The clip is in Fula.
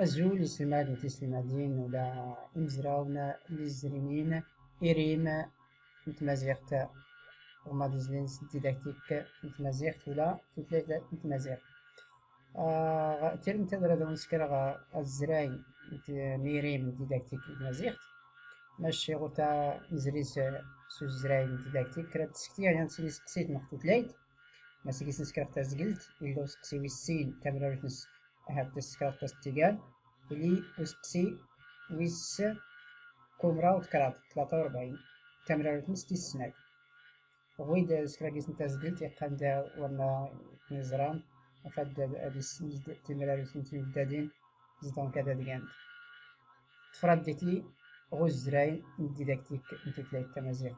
أزول يسلماد وتسلمادين ولا إمزراونا لزرينين إريم نتمازيغتا وما ديزلين ديداكتيك نتمازيغت ولا تتلات نتمازيغ تيرم تدرى دون سكرا الزراي ميريم ديداكتيك نتمازيغت ماشي غوتا نزريس سو الزراي ديداكتيك كرا تسكتي يعني نسيلي سقسيت نقطة تلايت ما سيكيس نسكرا تازقلت إلا سقسي السين تمرارت نس هاد تسكرا تاستيقال اللي وسقسي ويس كومرا وتكرات 43 تمرارت نس تيسناي غويد سكراكيس نتازقلت يقان دا ورنا نزران فاد هادي تمرارت نتمدادين زدون كذا ديان تفراد ديتي غو الزراين ديداكتيك نتوتلايت تمازيغ